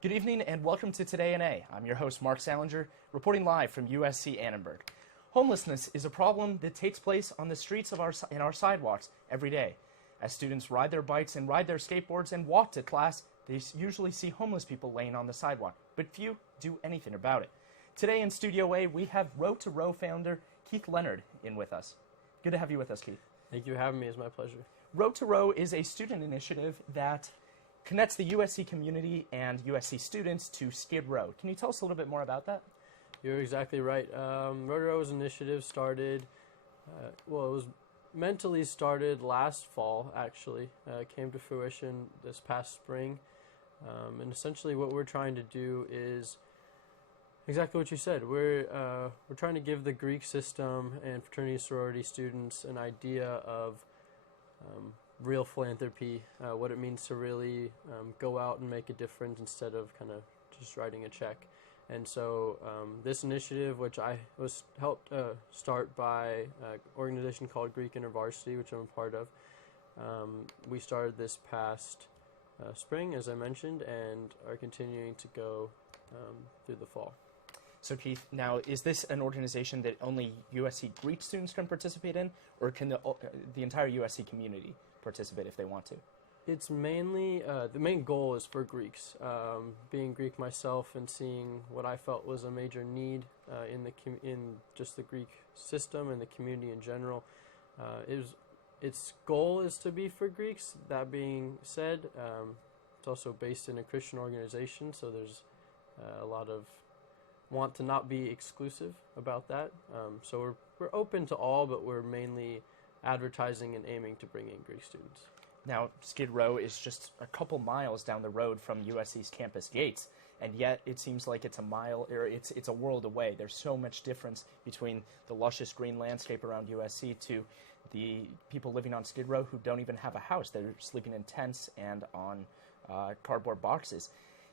Good evening and welcome to Today in A. I'm your host, Marc Sallinger, reporting live from USC Annenberg. Homelessness is a problem that takes place on the streets of our sidewalks every day. As students ride their bikes and ride their skateboards and walk to class, they usually see homeless people laying on the sidewalk, but few do anything about it. Today in Studio A, we have Row to Row founder Keith Leonard in with us. Good to have you with us, Keith. Thank you for having me. It's my pleasure. Row to Row is a student initiative that connects the USC community and USC students to Skid Row. Can you tell us a little bit more about that? You're exactly right. Row to Row's initiative started, it was mentally started last fall, actually. Came to fruition this past spring. And essentially what we're trying to do is exactly what you said. We're trying to give the Greek system and fraternity sorority students an idea of real philanthropy, what it means to really go out and make a difference instead of kind of just writing a check. And so this initiative, which I was helped start by an organization called Greek InterVarsity, which I'm a part of, we started this past spring, as I mentioned, and are continuing to go through the fall. So Keith, now is this an organization that only USC Greek students can participate in, or can the entire USC community participate if they want to? It's mainly, the main goal is for Greeks. Being Greek myself and seeing what I felt was a major need in just the Greek system and the community in general, its goal is to be for Greeks. That being said, it's also based in a Christian organization, so there's a lot of want to not be exclusive about that. So we're open to all, but we're mainly advertising and aiming to bring in Greek students. Now, Skid Row is just a couple miles down the road from USC's campus gates, and yet it seems like it's a world away. There's so much difference between the luscious green landscape around USC to the people living on Skid Row who don't even have a house. They're sleeping in tents and on cardboard boxes.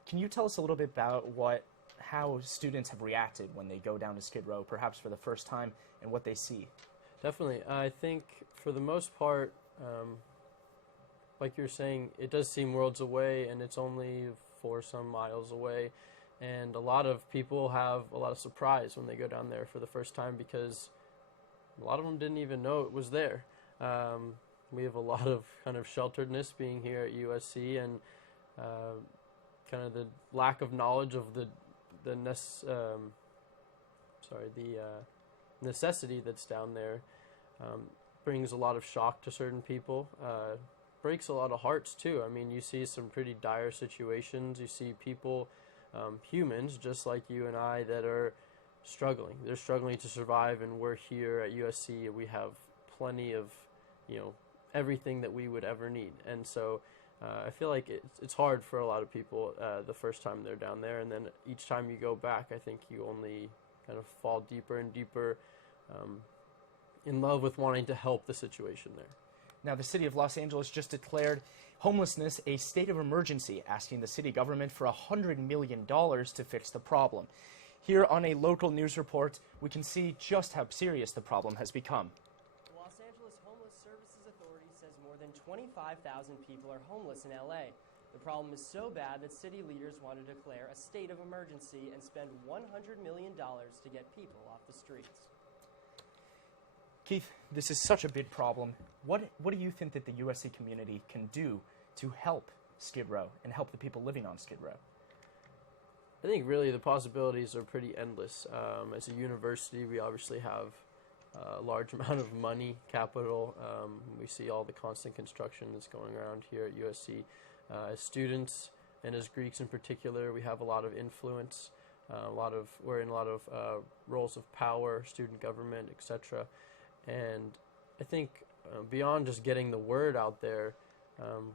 Can you tell us a little bit about how students have reacted when they go down to Skid Row, perhaps for the first time, and what they see? Definitely. I think for the most part, like you're saying, it does seem worlds away, and it's only 4 some miles away. And a lot of people have a lot of surprise when they go down there for the first time because a lot of them didn't even know it was there. We have a lot of kind of shelteredness being here at USC, and kind of the lack of knowledge of the necessity that's down there brings a lot of shock to certain people. Breaks a lot of hearts too. I mean, you see some pretty dire situations. You see people, humans just like you and I, that are struggling. They're struggling to survive, and we're here at USC. We have plenty of, everything that we would ever need. And so I feel like it's hard for a lot of people the first time they're down there, and then each time you go back, I think you only kind of fall deeper and deeper in love with wanting to help the situation there. Now, the city of Los Angeles just declared homelessness a state of emergency, asking the city government for $100 million to fix the problem. Here on a local news report, we can see just how serious the problem has become. The Los Angeles Homeless Services Authority says more than 25,000 people are homeless in LA. The problem is so bad that city leaders want to declare a state of emergency and spend $100 million to get people off the streets. Keith, this is such a big problem. What do you think that the USC community can do to help Skid Row and help the people living on Skid Row? I think really the possibilities are pretty endless. As a university, we obviously have a large amount of money, capital. We see all the constant construction that's going around here at USC. As students and as Greeks in particular, we have a lot of influence. We're in a lot of roles of power, student government, etc. And I think beyond just getting the word out there,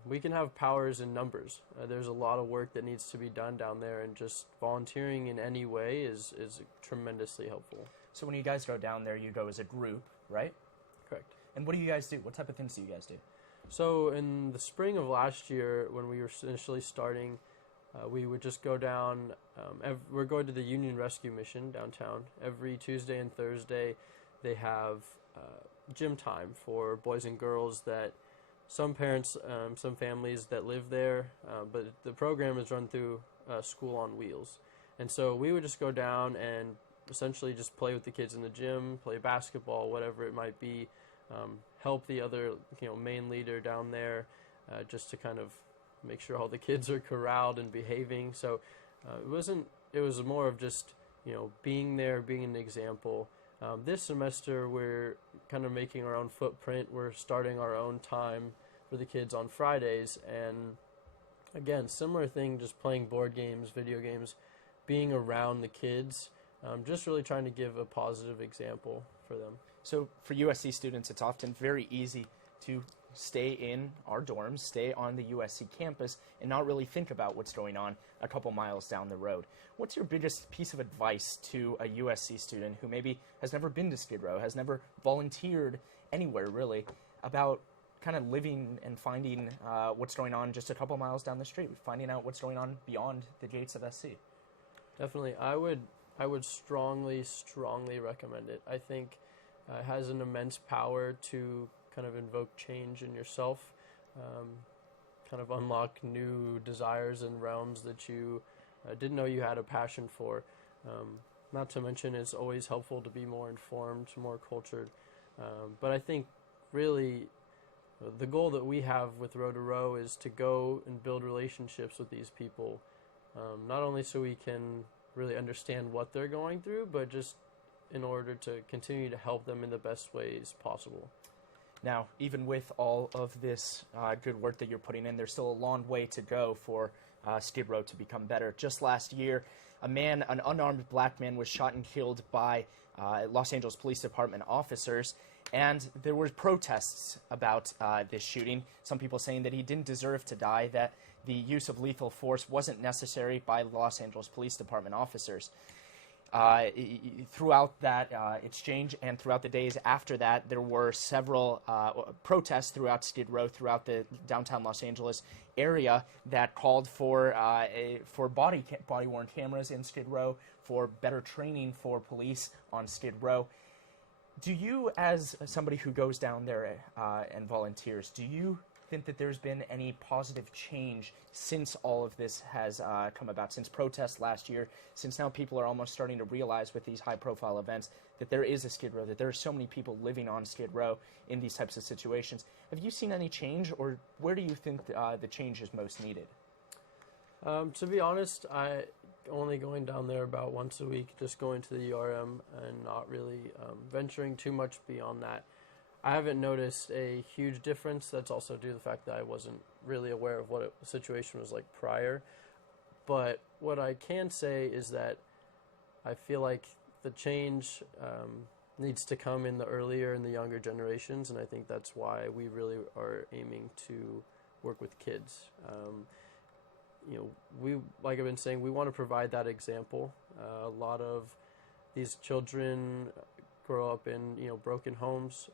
we can have powers in numbers. There's a lot of work that needs to be done down there, and just volunteering in any way is tremendously helpful. So when you guys go down there, you go as a group, right? Correct. And what do you guys do? What type of things do you guys do? So in the spring of last year, when we were initially starting, we would just go down. We're going to the Union Rescue Mission downtown. Every Tuesday and Thursday, they have gym time for boys and girls that some parents, some families that live there, but the program is run through school on wheels. And so we would just go down and essentially just play with the kids in the gym, play basketball, whatever it might be, help the other, main leader down there, just to kind of make sure all the kids are corralled and behaving. So it was more of just, being there, being an example. This semester, we're kind of making our own footprint. We're starting our own time for the kids on Fridays. And again, similar thing, just playing board games, video games, being around the kids, just really trying to give a positive example for them. So for USC students, it's often very easy to stay in our dorms, stay on the USC campus, and not really think about what's going on a couple miles down the road. What's your biggest piece of advice to a USC student who maybe has never been to Skid Row, has never volunteered anywhere really, about kind of living and finding what's going on just a couple miles down the street, finding out what's going on beyond the gates of SC? Definitely. I would strongly recommend it. I think it has an immense power to kind of invoke change in yourself, kind of unlock new desires and realms that you didn't know you had a passion for. Not to mention, it's always helpful to be more informed, more cultured. But I think really the goal that we have with Row to Row is to go and build relationships with these people, not only so we can really understand what they're going through, but just in order to continue to help them in the best ways possible. Now, even with all of this good work that you're putting in, there's still a long way to go for Skid Row to become better. Just last year, an unarmed black man was shot and killed by Los Angeles Police Department officers, and there were protests about this shooting. Some people saying that he didn't deserve to die, that the use of lethal force wasn't necessary by Los Angeles Police Department officers. Throughout that exchange and throughout the days after that, there were several protests throughout Skid Row, throughout the downtown Los Angeles area, that called for body-worn cameras in Skid Row, for better training for police on Skid Row. Do you, as somebody who goes down there and volunteers, do you think that there's been any positive change since all of this has come about, since protests last year, since now people are almost starting to realize with these high-profile events that there is a Skid Row, that there are so many people living on Skid Row in these types of situations? Have you seen any change, or where do you think the change is most needed? To be honest, I only going down there about once a week, just going to the URM and not really venturing too much beyond that. I haven't noticed a huge difference. That's also due to the fact that I wasn't really aware of what the situation was like prior. But what I can say is that I feel like the change needs to come in the earlier and the younger generations, and I think that's why we really are aiming to work with kids. We, like I've been saying, we want to provide that example. A lot of these children grow up in broken homes,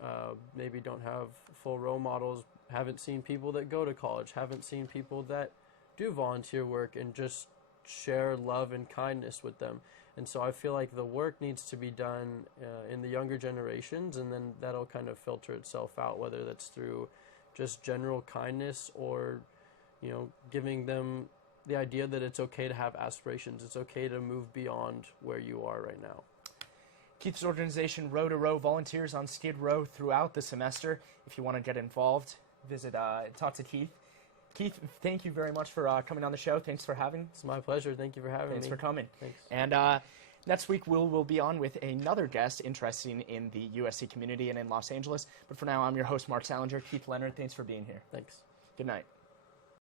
maybe don't have full role models, haven't seen people that go to college, haven't seen people that do volunteer work and just share love and kindness with them. And so I feel like the work needs to be done in the younger generations, and then that'll kind of filter itself out, whether that's through just general kindness or giving them the idea that it's okay to have aspirations, it's okay to move beyond where you are right now. Keith's organization, Row to Row, volunteers on Skid Row throughout the semester. If you want to get involved, visit, talk to Keith. Keith, thank you very much for coming on the show. Thanks for having me. It's my pleasure. Thank you for having me. Thanks for coming. Thanks. And next week, we'll be on with another guest interested in the USC community and in Los Angeles. But for now, I'm your host, Marc Sallinger. Keith Leonard, thanks for being here. Thanks. Good night.